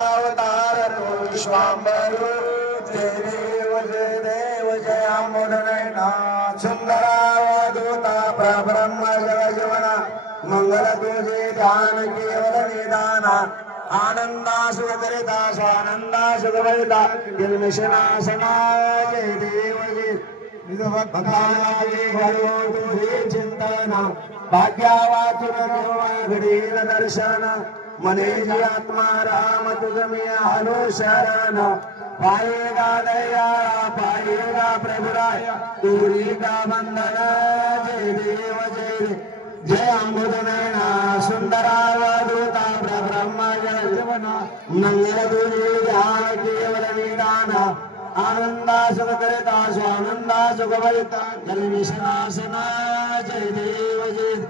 अवतार तो विश्वाम्बरो जय देव जय अम्बुदनयना सुंदरावधूता परब्रह्म जगजीवना मंगल तुझे ध्यान केवल निदाना आनंदा सुखकरिता स्वानंदा सुखभरिता निर्मिषनाशना जय देव जय भक्तानागे घडो तुझे चिंतना भाग्यावाचुर घडील दर्शन मनेजी आत्मा राम तुझमे आलो शरण पाएगा दयाळा पाएगा प्रभुराय तुरी का बंधन जय देव जय जय अम्बुदनयना सुंदरावधूता ब्रह्म जगजीवना मंगल तुझे ध्यान केवल निदाना आनंदा सुखकरिता स्वानंदा सुखभरिता निर्विशनाशना जय देव जय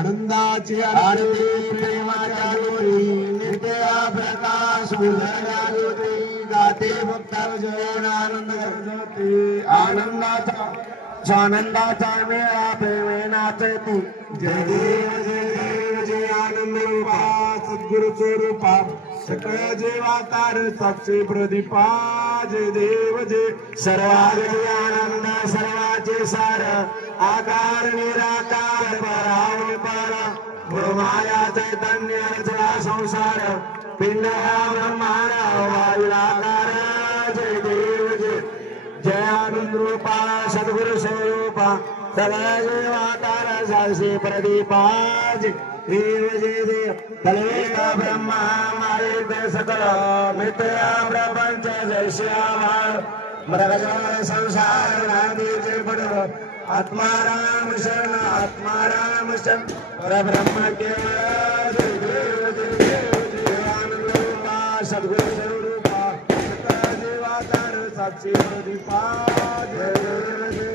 आनंदाची आरती प्रेमाच्या डोळी नित्य प्रकाश उजळल्या ज्योती गाते भक्त जयन आनंद करते आनंदाचा स्वानंदाचा मेळा प्रेमे नाचती जय देव जय आनंद रूपा सद्गुरु स्वरूपा सकळ जीवाकार साक्षी प्रदीपा जय देव जय सर्वांगी आनंद सर्वाचे सार आकार निराकार परावपर गुरुमाया चैतन्य रचना संसार पिंड ब्रह्मांड वायुराकार जय देव जय जय आनंद रूपा सद्गुरु स्वरूपा सगळ्या जीवाकार साक्षी प्रदीपा जय देव जय देव तलवेद ब्रह्मा मारे सकल मिथ्या प्रपंच जय श्याम मृगजळ संसार नांदी जय पडो आत्माराम शरण परब्रह्म के जय देव जय आनंद रूपा सद्गुरु स्वरूपा सकल जीवाकार साक्षी प्रदीपा जय देव जय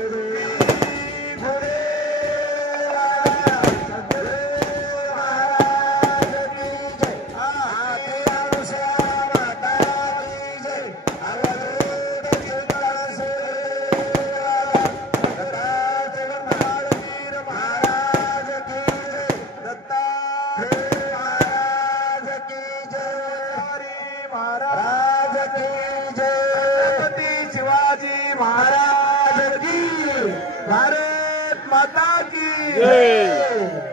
भारत माता की जय।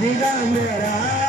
दिगंबरा